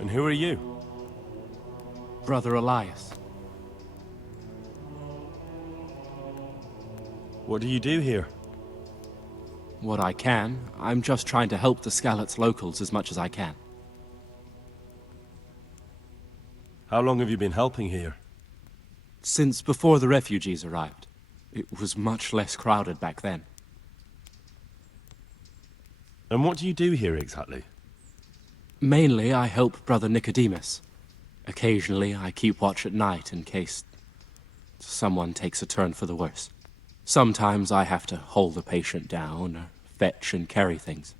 And who are you? Brother Elias. What do you do here? What I can. I'm just trying to help the Skalitz locals as much as I can. How long have you been helping here? Since before the refugees arrived. It was much less crowded back then. And what do you do here exactly? Mainly, I help Brother Nicodemus. Occasionally, I keep watch at night in case someone takes a turn for the worse. Sometimes I have to hold a patient down, or fetch and carry things.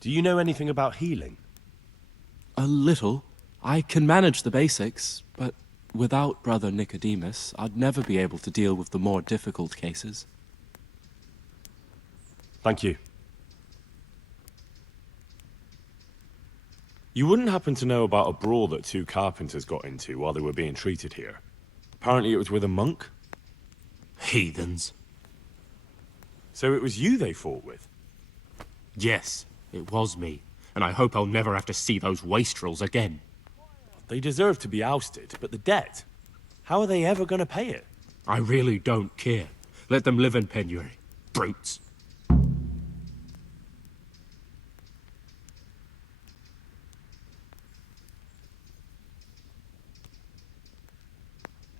Do you know anything about healing? A little. I can manage the basics, but without Brother Nicodemus, I'd never be able to deal with the more difficult cases. Thank you. You wouldn't happen to know about a brawl that two carpenters got into while they were being treated here? Apparently it was with a monk? Heathens. So it was you they fought with? Yes, it was me. And I hope I'll never have to see those wastrels again. They deserve to be ousted, but the debt? How are they ever going to pay it? I really don't care. Let them live in penury. Brutes.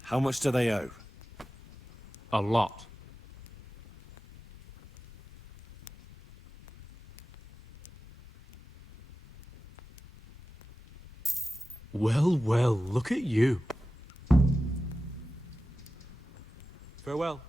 How much do they owe? A lot. Well, well, look at you. Farewell.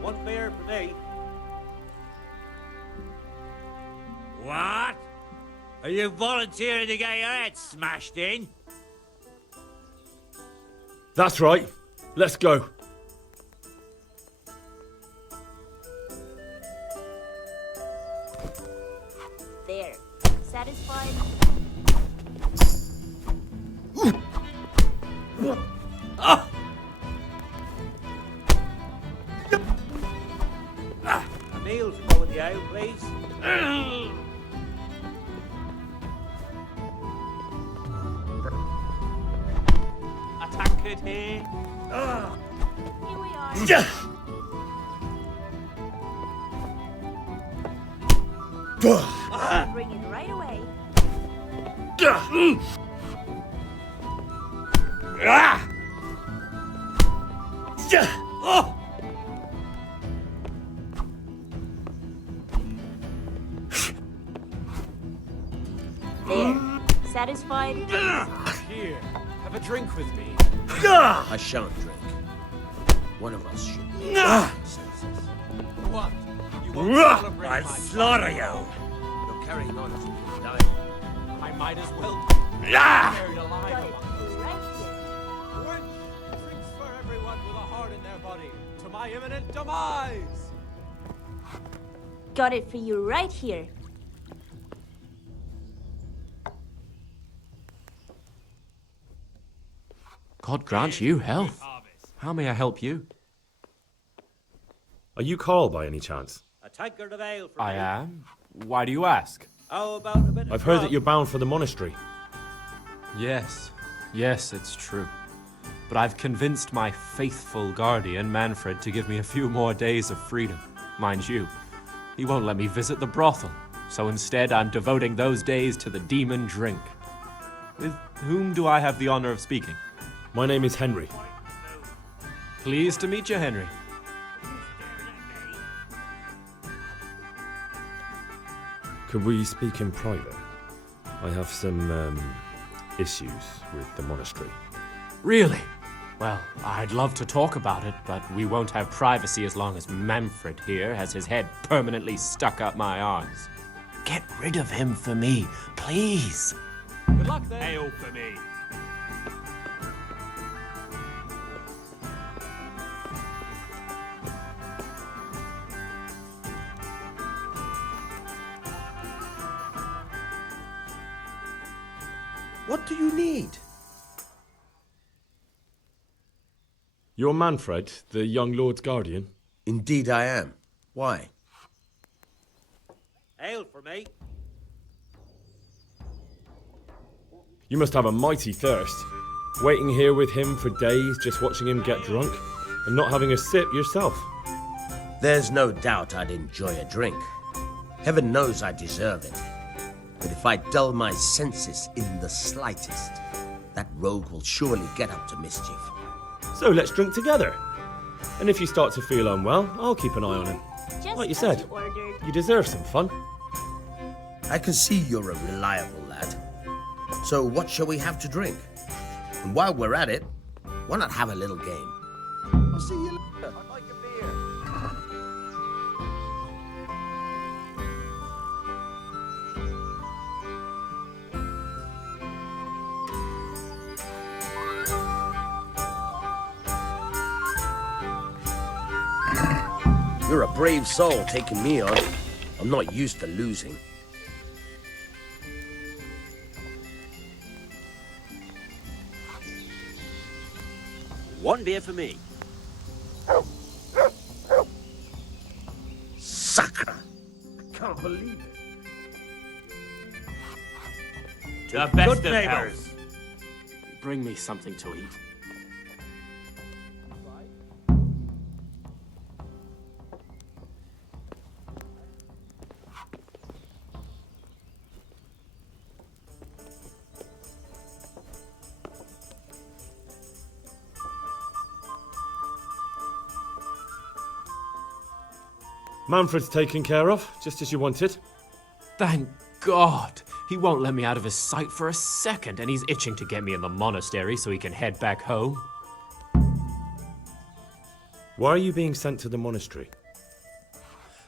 One fare for me. What? Are you volunteering to get your head smashed in? That's right. Let's go. There. Satisfied? A meal to go with the ale, please. A tankard here. Here we are. Bring it right away. There. Satisfied? Here, have a drink with me. I shan't drink. One of us should. What? You won't celebrate I'll my slaughter triumph? you. You're carrying on as if you die. I might as well be Ah! buried alive. Got it right here. Which drinks for everyone with a heart in their body to my imminent demise. Got it for you right here. God grant you health. How may I help you? Are you Carl by any chance? A tankard of ale for I me. am. Why do you ask? How about a bit of I've heard that grog? you're bound for the monastery. Yes, it's true. But I've convinced my faithful guardian, Manfred, to give me a few more days of freedom. Mind you, he won't let me visit the brothel, so instead I'm devoting those days to the demon drink. With whom do I have the honor of speaking? My name is Henry. Pleased to meet you, Henry. Could we speak in private? I have some issues with the monastery. Really? Well, I'd love to talk about it, but we won't have privacy as long as Manfred here has his head permanently stuck up my arse. Get rid of him for me, please. Good luck then. Ale for me. What do you need? You're Manfred, the young lord's guardian? Indeed I am. Why? Ale for me. You must have a mighty thirst. Waiting here with him for days, just watching him get drunk, and not having a sip yourself. There's no doubt I'd enjoy a drink. Heaven knows I deserve it. But if I dull my senses in the slightest, that rogue will surely get up to mischief. So let's drink together. And if you start to feel unwell, I'll keep an eye on him. Just Like you as said. you ordered. You deserve some fun. I can see you're a reliable lad. So what shall we have to drink? And while we're at it, why not have a little game? I'll see you later. I'd like a beer. You're a brave soul taking me on. I'm not used to losing. One beer for me. Sucker! I can't believe it. The best Good of neighbors. health. Bring me something to eat. Manfred's taken care of, just as you wanted. Thank God! He won't let me out of his sight for a second, and he's itching to get me in the monastery so he can head back home. Why are you being sent to the monastery?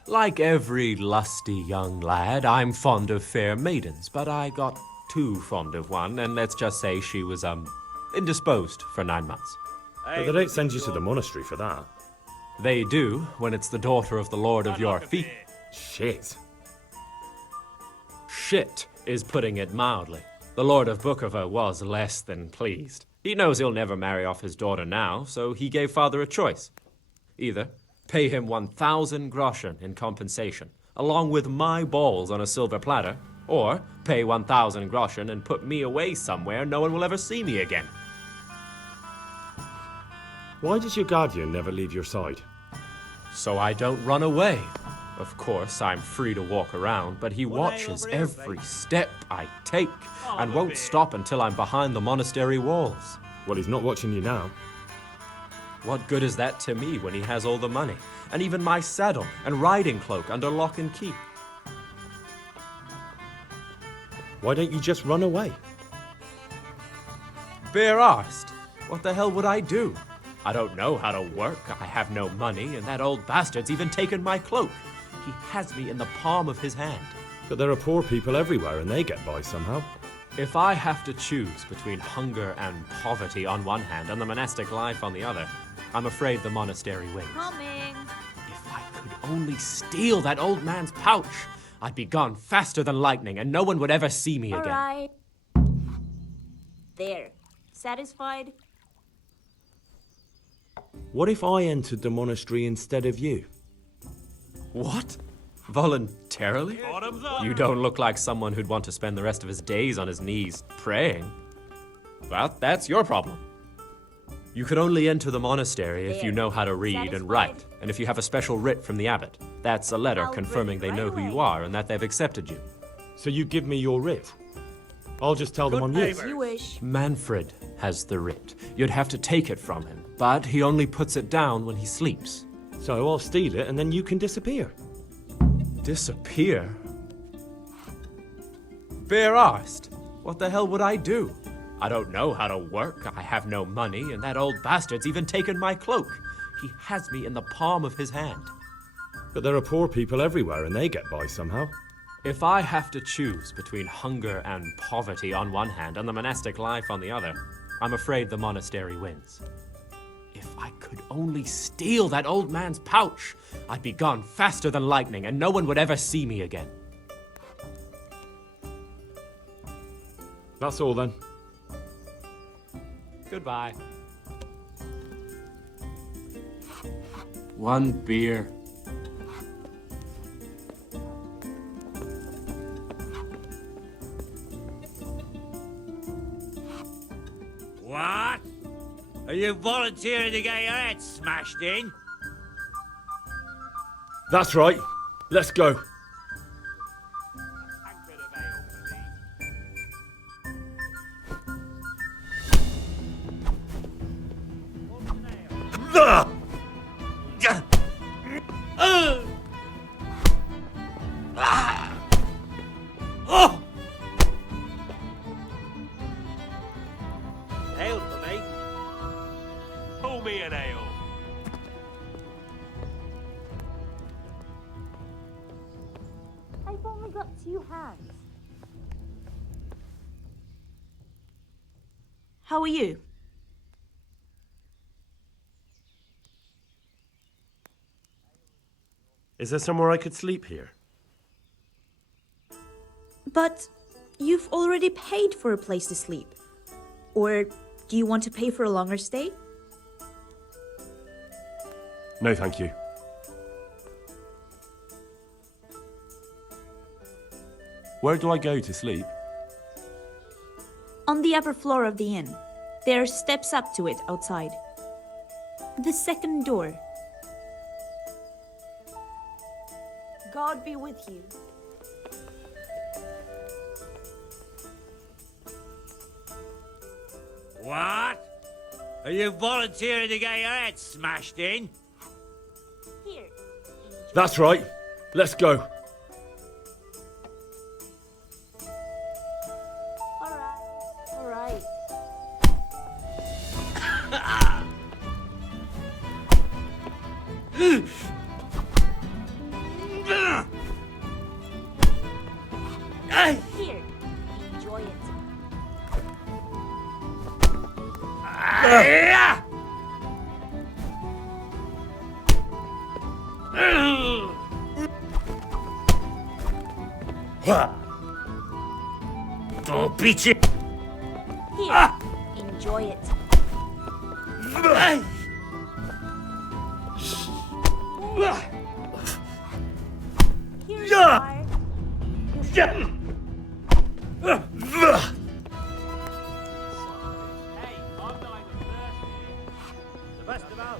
Like every lusty young lad, I'm fond of fair maidens, but I got too fond of one, and let's just say she was, indisposed for 9 months. But they don't send you to the monastery for that. They do, when it's the daughter of the Lord of your feet. Shit. Shit is putting it mildly. The Lord of Bukova was less than pleased. He knows he'll never marry off his daughter now, so he gave father a choice. Either pay him 1,000 groschen in compensation, along with my balls on a silver platter, or pay 1,000 groschen and put me away somewhere no one will ever see me again. Why does your guardian never leave your side? So I don't run away. Of course, I'm free to walk around, but he watches over here, every step I take and won't stop until I'm behind the monastery walls. Well, he's not watching you now. What good is that to me when he has all the money, and even my saddle and riding cloak under lock and key? Why don't you just run away? Bare-arsed. What the hell would I do? I don't know how to work, I have no money, and that old bastard's even taken my cloak. He has me in the palm of his hand. But there are poor people everywhere and they get by somehow. If I have to choose between hunger and poverty on one hand and the monastic life on the other, I'm afraid the monastery wins. Coming. If I could only steal that old man's pouch, I'd be gone faster than lightning and no one would ever see me All again. right. There. Satisfied? What if I entered the monastery instead of you? What? Voluntarily? You don't look like someone who'd want to spend the rest of his days on his knees praying. Well, that's your problem. You could only enter the monastery if you know how to read and write, and if you have a special writ from the abbot. That's a letter I'll confirming they bring it know right who you away. are and that they've accepted you. So you give me your writ. I'll just tell them I'm you. As you wish. Manfred has the writ. You'd have to take it from him, but he only puts it down when he sleeps. So I'll steal it and then you can disappear. Disappear? Bare arsed. What the hell would I do? I don't know how to work, I have no money, and that old bastard's even taken my cloak. He has me in the palm of his hand. But there are poor people everywhere and they get by somehow. If I have to choose between hunger and poverty on one hand and the monastic life on the other, I'm afraid the monastery wins. If I could only steal that old man's pouch, I'd be gone faster than lightning and no one would ever see me again. That's all then. Goodbye. One beer. What? Are you volunteering to get your head smashed in? That's right. Let's go. Ale for me. Pull me an ale. I've only got 2 hands. How are you? Is there somewhere I could sleep here? But you've already paid for a place to sleep. Or do you want to pay for a longer stay? No, thank you. Where do I go to sleep? On the upper floor of the inn. There are steps up to it outside. The second door. God be with you. What? Are you volunteering to get your head smashed in? Here. That's right. Let's go. All right. Here. Enjoy it. Oh, bitch it. Here. Enjoy it. Here you are. Hey, I'm not even thirsty. The best of all.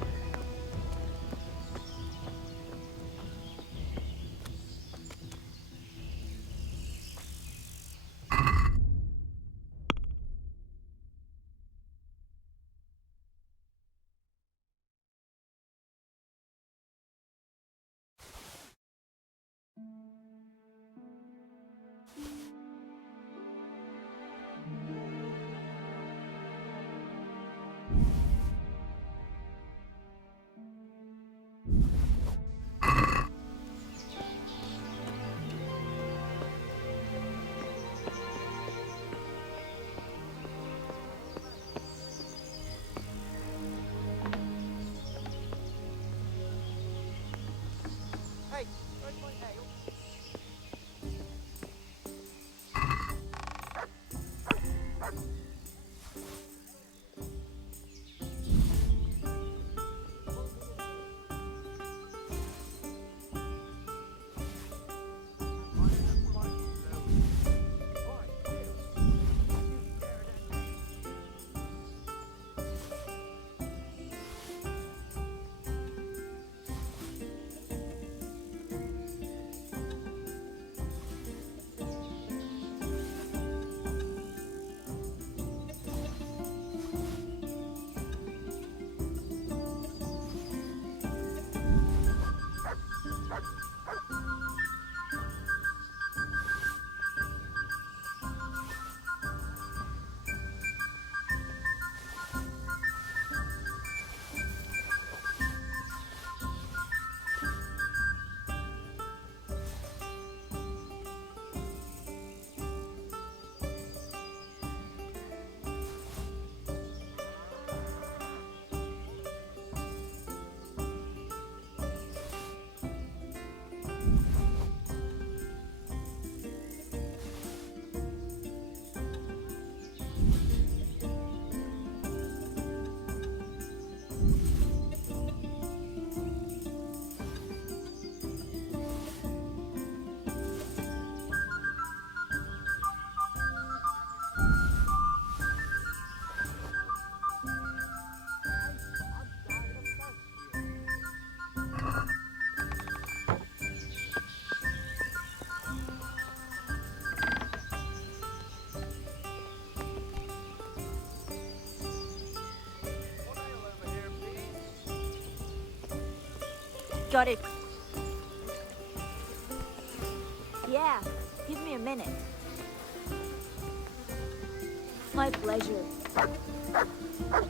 Got it. Yeah, give me a minute. My pleasure. My pleasure.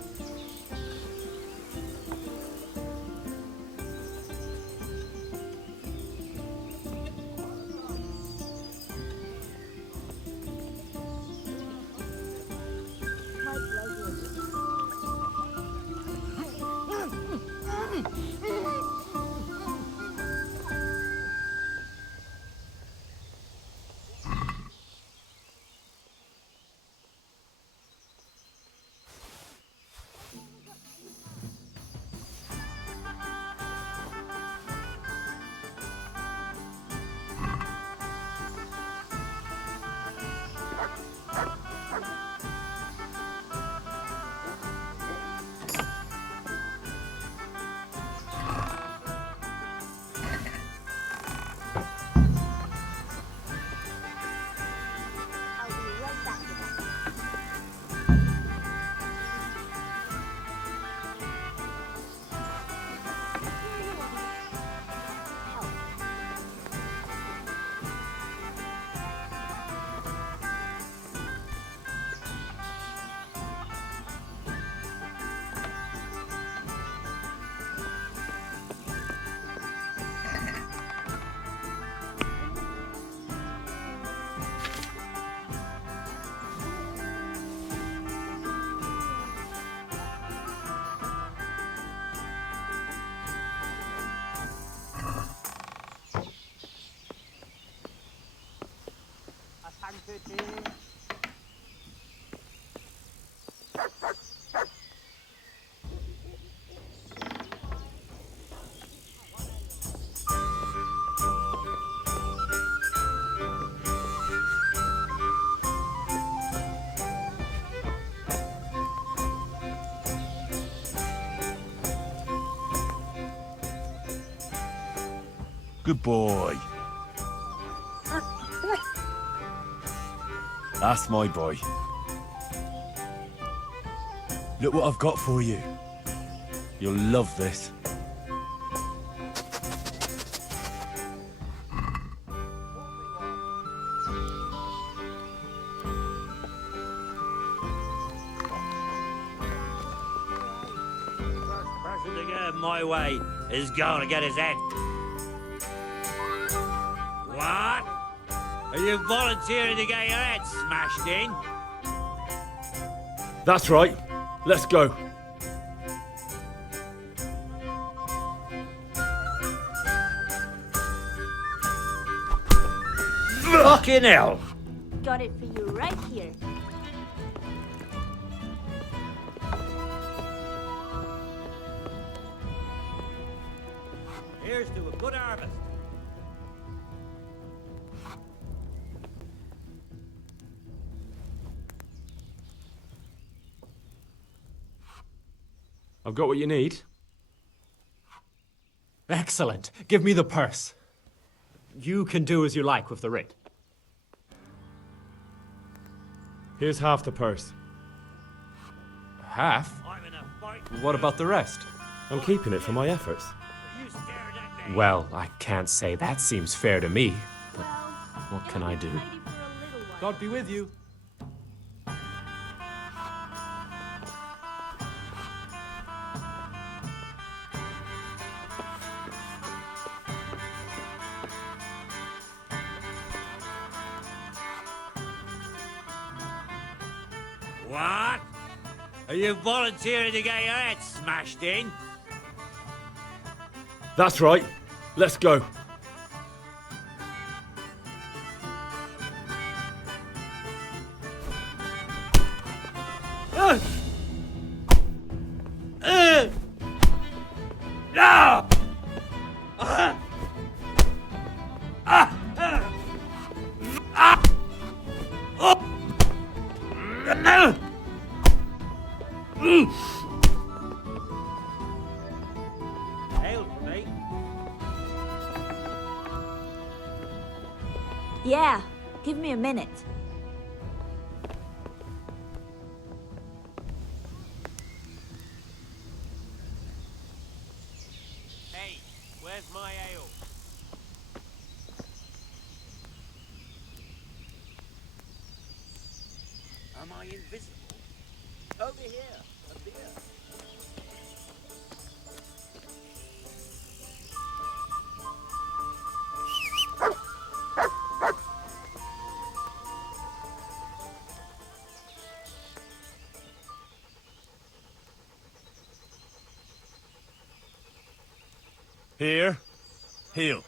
I'll be right back with that. Help. Good boy. That's my boy. Look what I've got for you. You'll love this. First person to get in my way is going to get his head. What? Are you volunteering to get your head smashed in? That's right. Let's go. Fucking hell! Got it for you right here. Here's to a good harvest. I've got what you need. Excellent. Give me the purse. You can do as you like with the ring. Here's half the purse. Half? I'm in a fight. What about the rest? I'm keeping it for my efforts. You staring at me. Well, I can't say that seems fair to me, but Well, what can I do? tidy for a little while. God be with you. What? Are you volunteering to get your head smashed in? That's right. Let's go. Hail for me. Yeah, give me a minute. Hey, Where's my ale? Am I invisible? Over here, a beer. Here. Heel.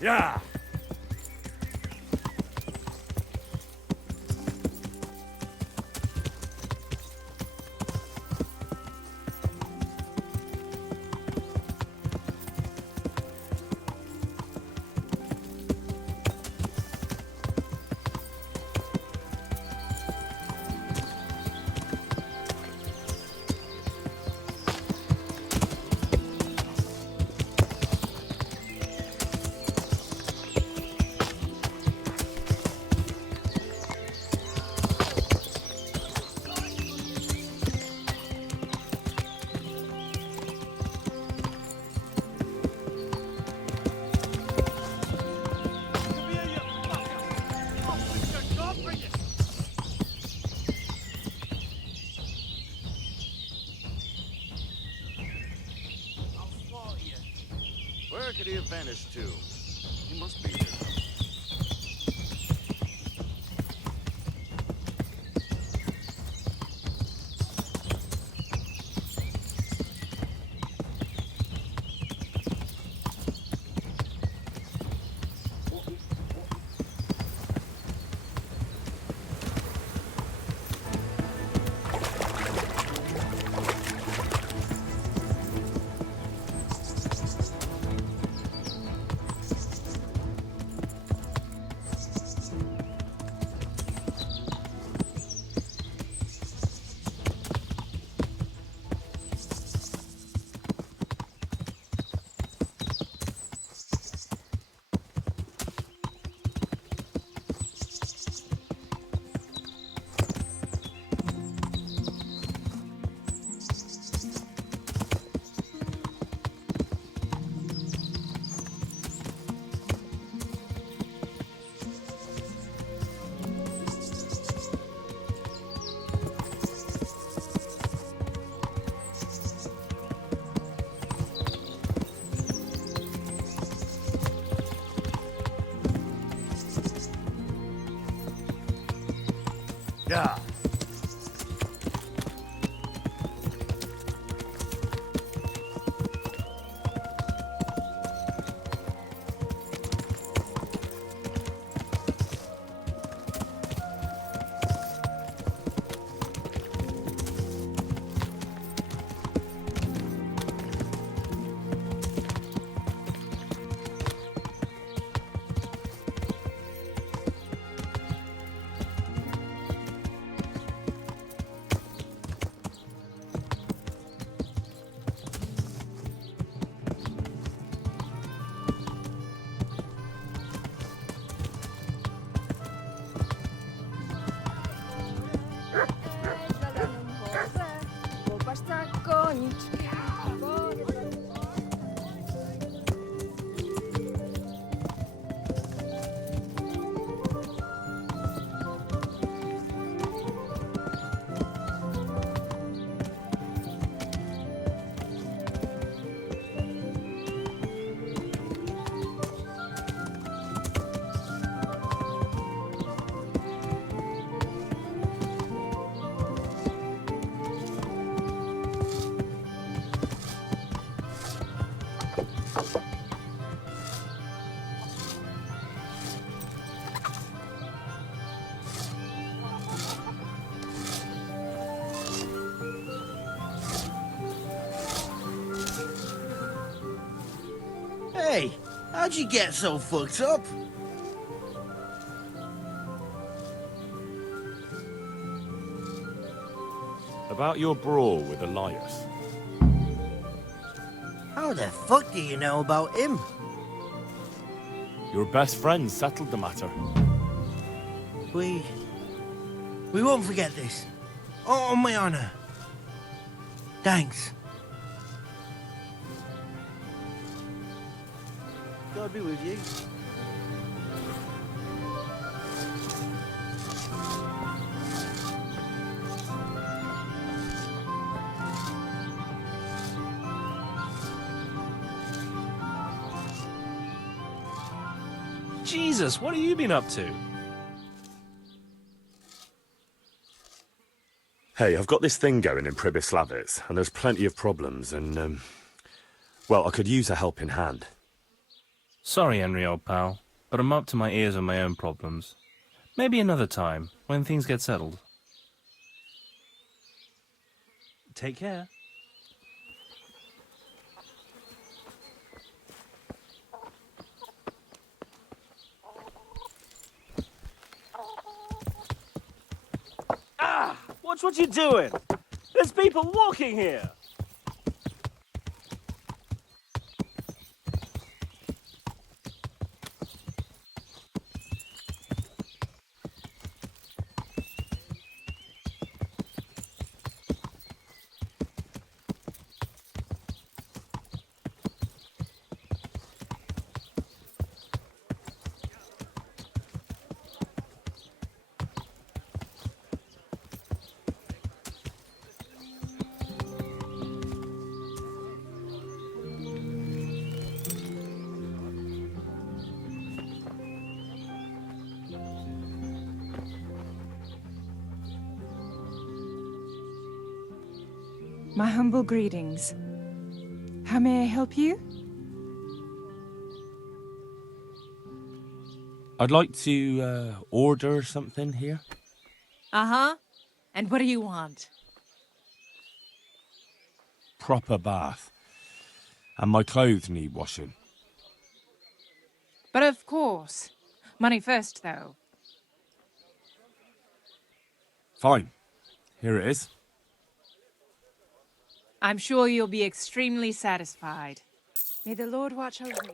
Yeah. Where could he have vanished to? He must be here. Yeah. Hey, how'd you get so fucked up? About your brawl with Elias. How the fuck do you know about him? Your best friend settled the matter. We won't forget this. On my honor. Thanks. God be with you. Jesus, what have you been up to? Hey, I've got this thing going in Pribyslavitz, and there's plenty of problems, and, well, I could use a helping hand. Sorry, Henry, old pal, but I'm up to my ears on my own problems. Maybe another time, when things get settled. Take care. Watch what you're doing! There's people walking here! My humble greetings. How may I help you? I'd like to order something here. Uh-huh. And what do you want? Proper bath. And my clothes need washing. But of course. Money first, though. Fine. Here it is. I'm sure you'll be extremely satisfied. May the Lord watch over you.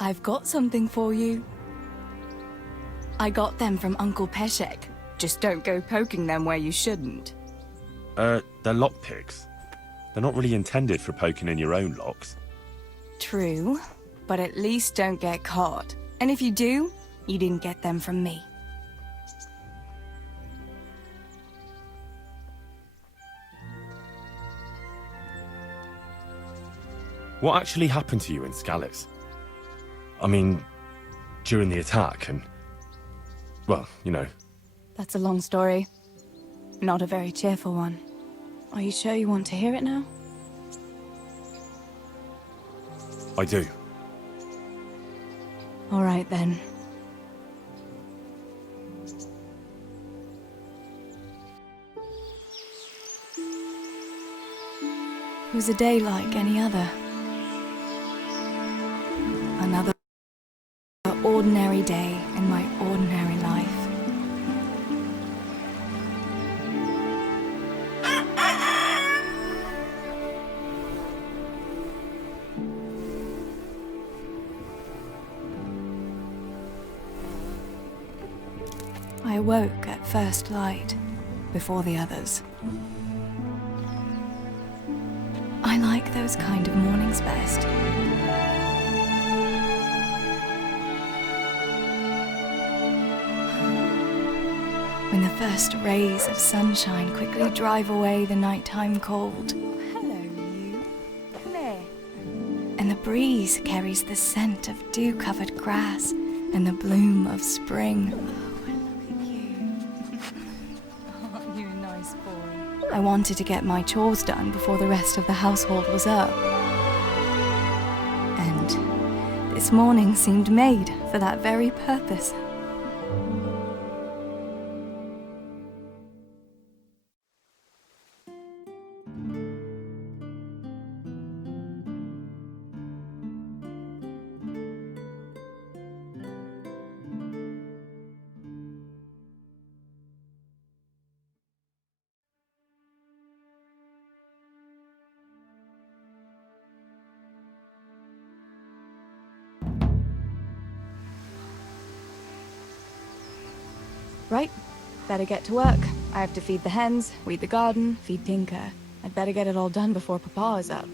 I've got something for you. I got them from Uncle Peshek. Just don't go poking them where you shouldn't. They're lockpicks. They're not really intended for poking in your own locks. True, but at least don't get caught. And if you do, you didn't get them from me. What actually happened to you in Scalix? I mean, during the attack and... well, you know. That's a long story. Not a very cheerful one. Are you sure you want to hear it now? I do. All right, then. It was a day like any other. Another ordinary day in my ordinary life. I awoke at first light, before the others. I like those kind of mornings best. When the first rays of sunshine quickly drive away the nighttime cold. Hello, you. Claire. And the breeze carries the scent of dew-covered grass and the bloom of spring. I wanted to get my chores done before the rest of the household was up. And this morning seemed made for that very purpose. Right, better get to work. I have to feed the hens, weed the garden, feed Tinker. I'd better get it all done before Papa is up.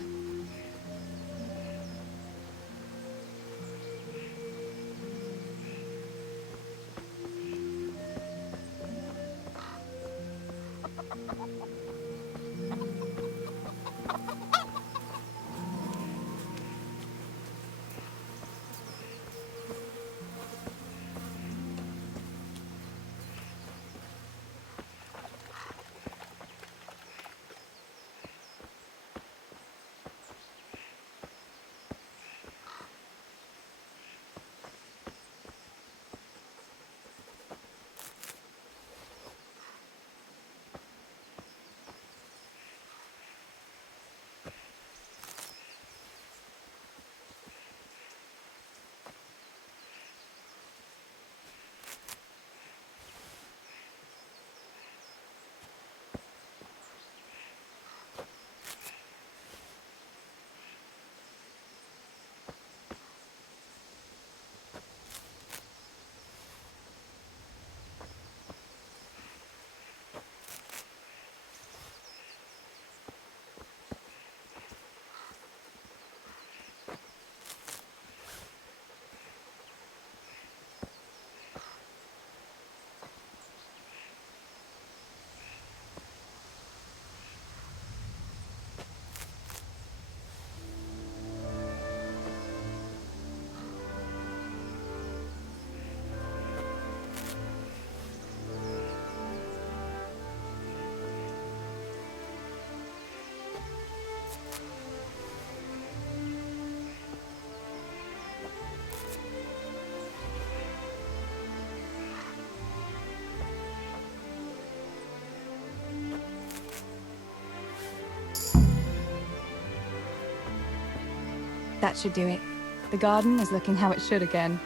That should do it. The garden is looking how it should again.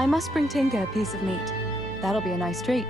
I must bring Tinker a piece of meat. That'll be a nice treat.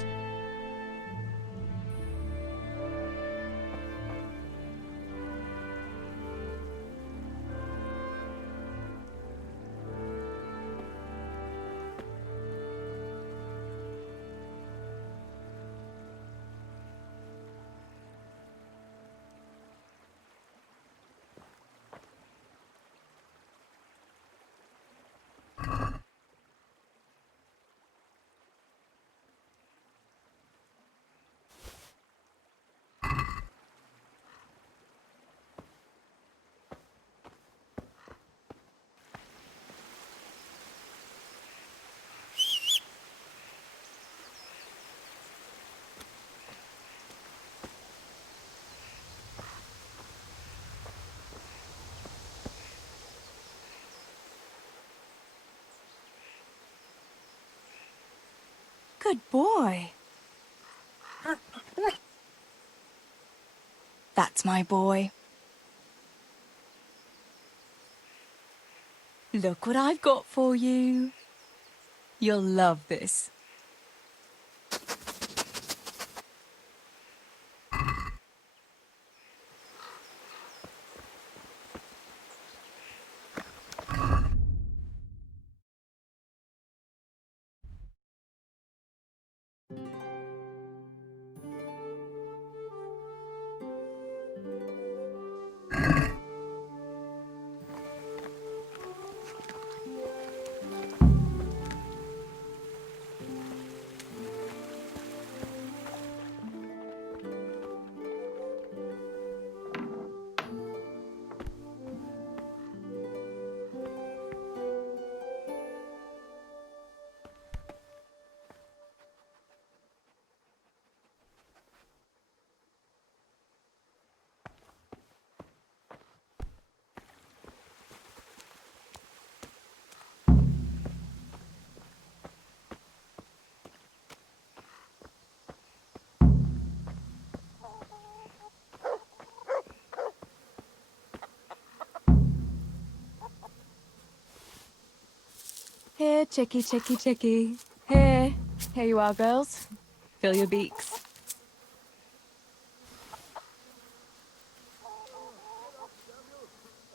Good boy. That's my boy. Look what I've got for you. You'll love this. Here, chickie, chickie, chickie. Here. Here you are, girls. Fill your beaks. I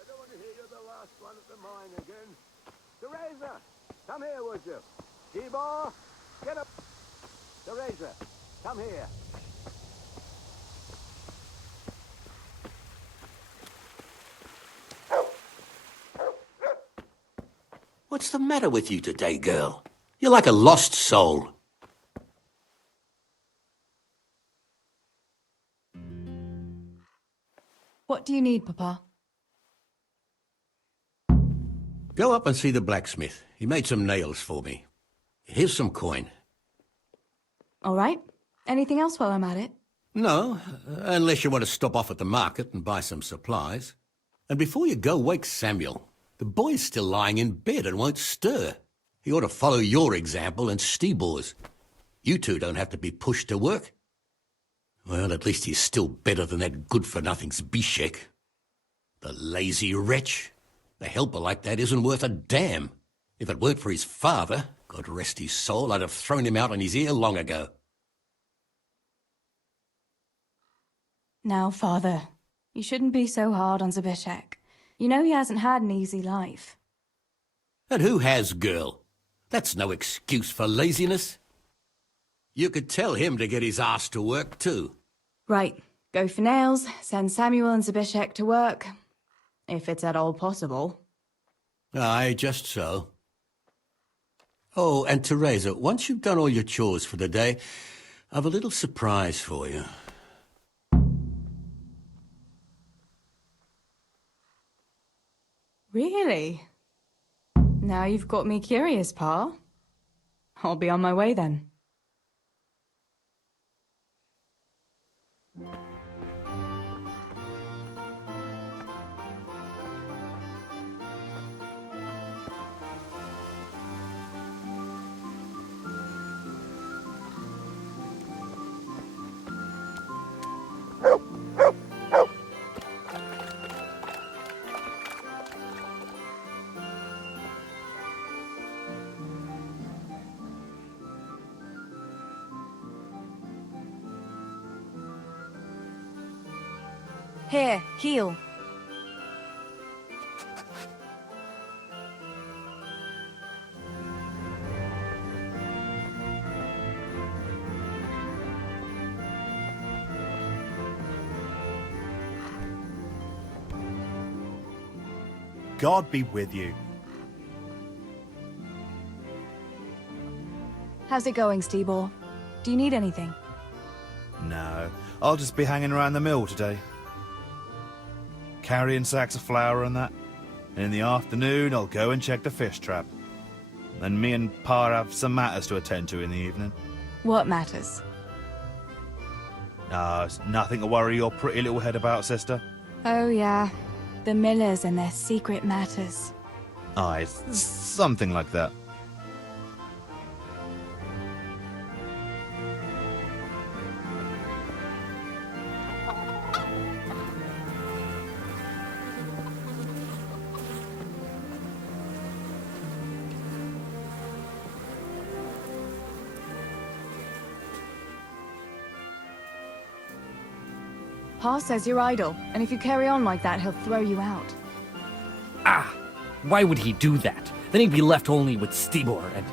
don't want to hear you're the last one at the mine again. Teresa, come here, would you? T-Bar, get up. Teresa, come here. What's the matter with you today, girl? You're like a lost soul. What do you need, Papa? Go up and see the blacksmith. He made some nails for me. Here's some coin. All right. Anything else while I'm at it? No, unless you want to stop off at the market and buy some supplies. And before you go, wake Samuel. The boy's still lying in bed and won't stir. He ought to follow your example and Stebor's. You two don't have to be pushed to work. Well, at least he's still better than that good-for-nothing's Bishek. The lazy wretch. A helper like that isn't worth a damn. If it weren't for his father, God rest his soul, I'd have thrown him out on his ear long ago. Now, Father, you shouldn't be so hard on Zabishek. You know he hasn't had an easy life. And who has, girl? That's no excuse for laziness. You could tell him to get his ass to work, too. Right. Go for nails, send Samuel and Zabishek to work. If it's at all possible. Aye, just so. Oh, and Teresa, once you've done all your chores for the day, I've a little surprise for you. Really? Now you've got me curious, Pa. I'll be on my way then. Here, heal. God be with you. How's it going, Stebor? Do you need anything? No, I'll just be hanging around the mill today. Carrying sacks of flour and that. And in the afternoon, I'll go and check the fish trap. Then me and Pa have some matters to attend to in the evening. What matters? It's nothing to worry your pretty little head about, sister. Oh, yeah. The Millers and their secret matters. Aye, it's something like that. Pa says you're idle, and if you carry on like that, he'll throw you out. Why would he do that? Then he'd be left only with Stebor, and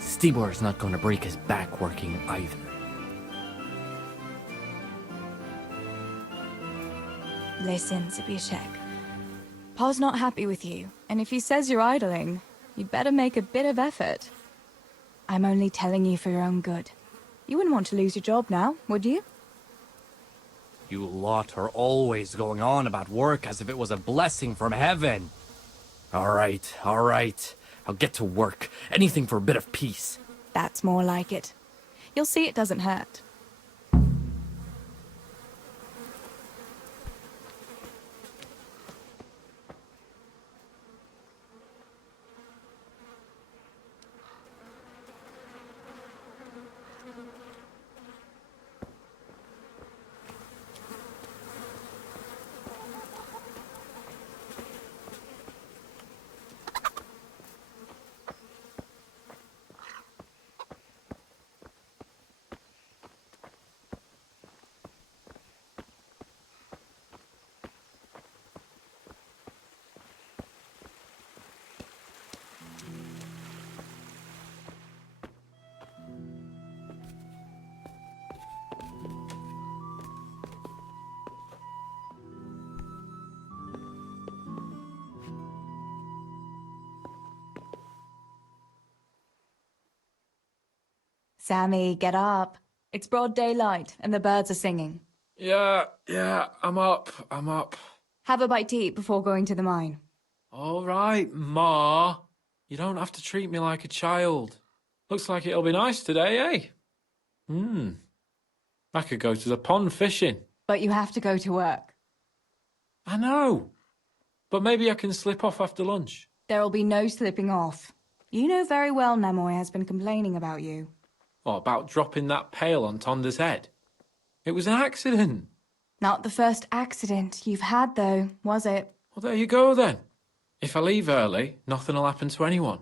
Stebor's not going to break his back working either. Listen, Zbyszek. Pa's not happy with you, and if he says you're idling, you'd better make a bit of effort. I'm only telling you for your own good. You wouldn't want to lose your job now, would you? You lot are always going on about work as if it was a blessing from heaven. All right. I'll get to work. Anything for a bit of peace. That's more like it. You'll see it doesn't hurt. Sammy, get up. It's broad daylight, and the birds are singing. Yeah, I'm up. Have a bite to eat before going to the mine. All right, Ma. You don't have to treat me like a child. Looks like it'll be nice today, eh? I could go to the pond fishing. But you have to go to work. I know. But maybe I can slip off after lunch. There'll be no slipping off. You know very well Namoy has been complaining about you. Or about dropping that pail on Tonda's head. It was an accident. Not the first accident you've had, though, was it? Well, there you go, then. If I leave early, nothing will happen to anyone.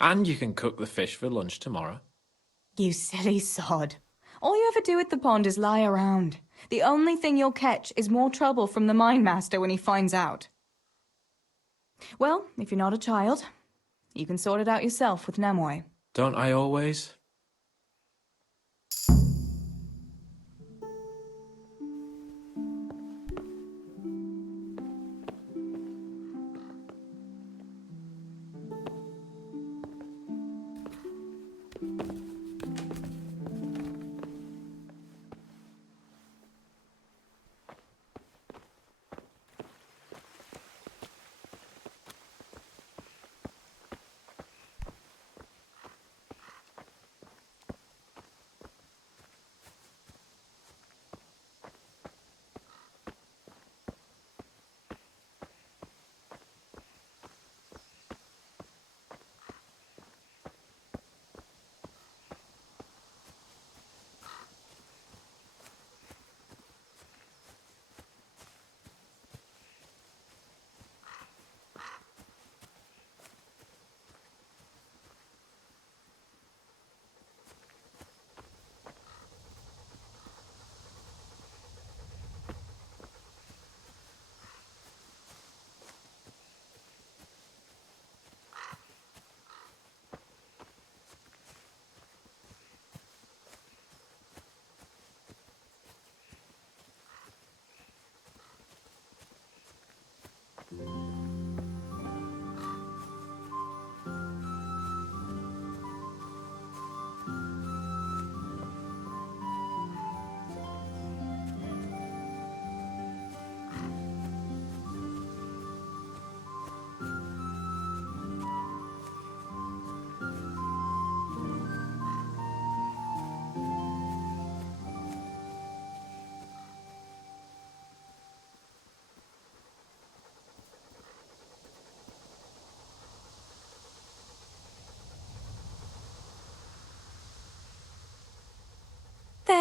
And you can cook the fish for lunch tomorrow. You silly sod. All you ever do at the pond is lie around. The only thing you'll catch is more trouble from the mine master when he finds out. Well, if you're not a child, you can sort it out yourself with Namoy. Don't I always?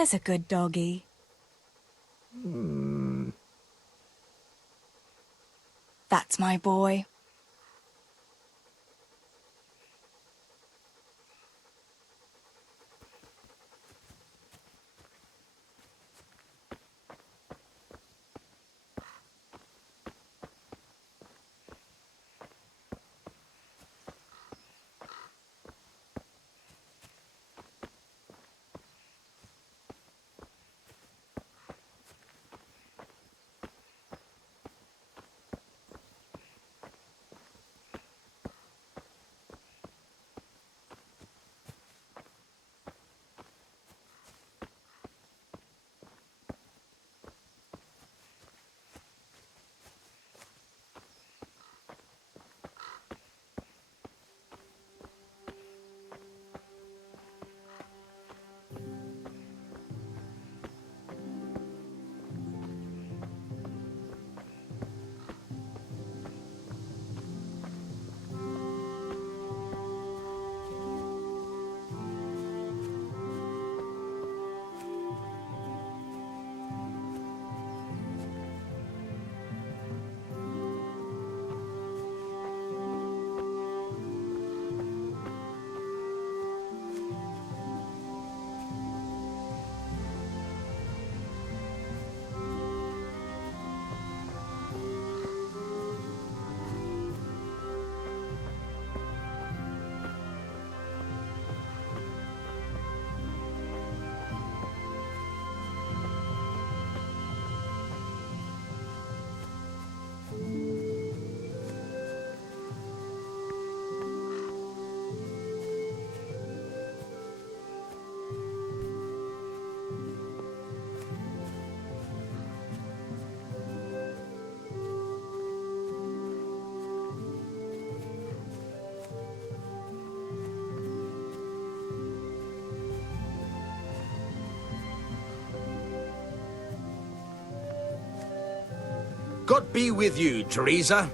There's a good doggy. That's my boy. God be with you, Teresa.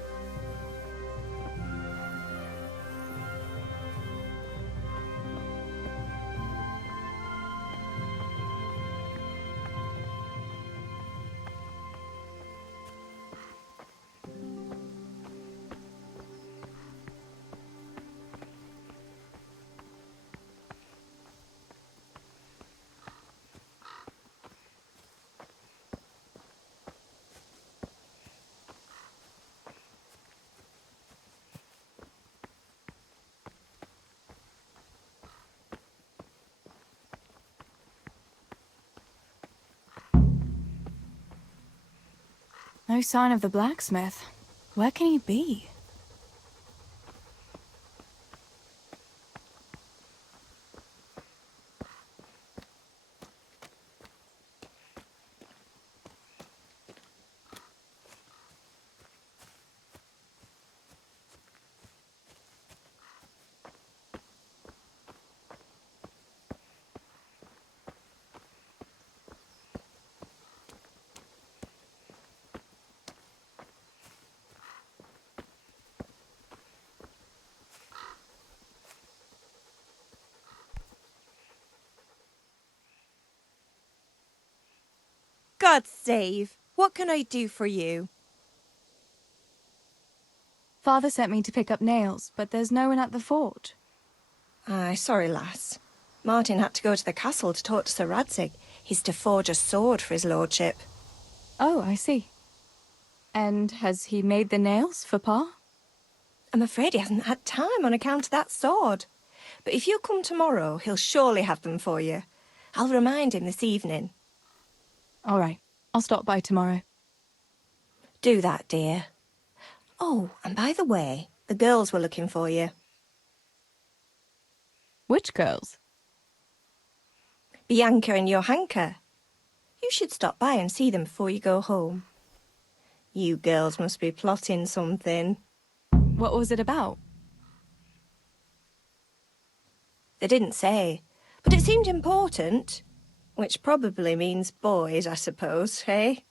No sign of the blacksmith. Where can he be? God save. What can I do for you? Father sent me to pick up nails, but there's no one at the fort. Aye, sorry, lass. Martin had to go to the castle to talk to Sir Radzig. He's to forge a sword for his lordship. Oh, I see. And has he made the nails for Pa? I'm afraid he hasn't had time on account of that sword. But if you come tomorrow, he'll surely have them for you. I'll remind him this evening. All right, I'll stop by tomorrow. Do that, dear. Oh, and by the way, the girls were looking for you. Which girls? Bianca and Johanka. You should stop by and see them before you go home. You girls must be plotting something. What was it about? They didn't say, but it seemed important. Which probably means boys, I suppose, hey?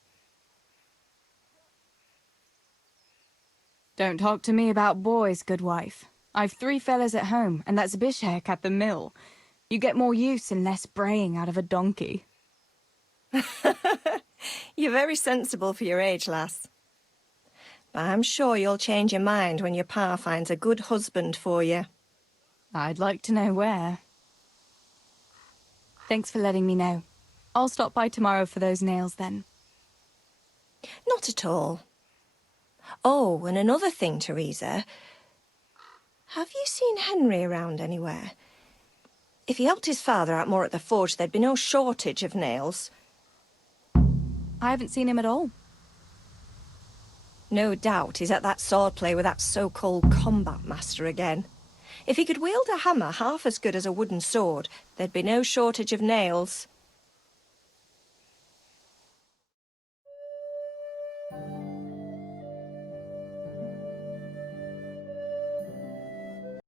Don't talk to me about boys, good wife. I've 3 fellas at home, and that's Bishek at the mill. You get more use and less braying out of a donkey. You're very sensible for your age, lass. But I'm sure you'll change your mind when your pa finds a good husband for you. I'd like to know where. Thanks for letting me know. I'll stop by tomorrow for those nails then. Not at all. Oh, and another thing, Teresa. Have you seen Henry around anywhere? If he helped his father out more at the forge, there'd be no shortage of nails. I haven't seen him at all. No doubt he's at that sword play with that so-called combat master again. If he could wield a hammer half as good as a wooden sword, there'd be no shortage of nails.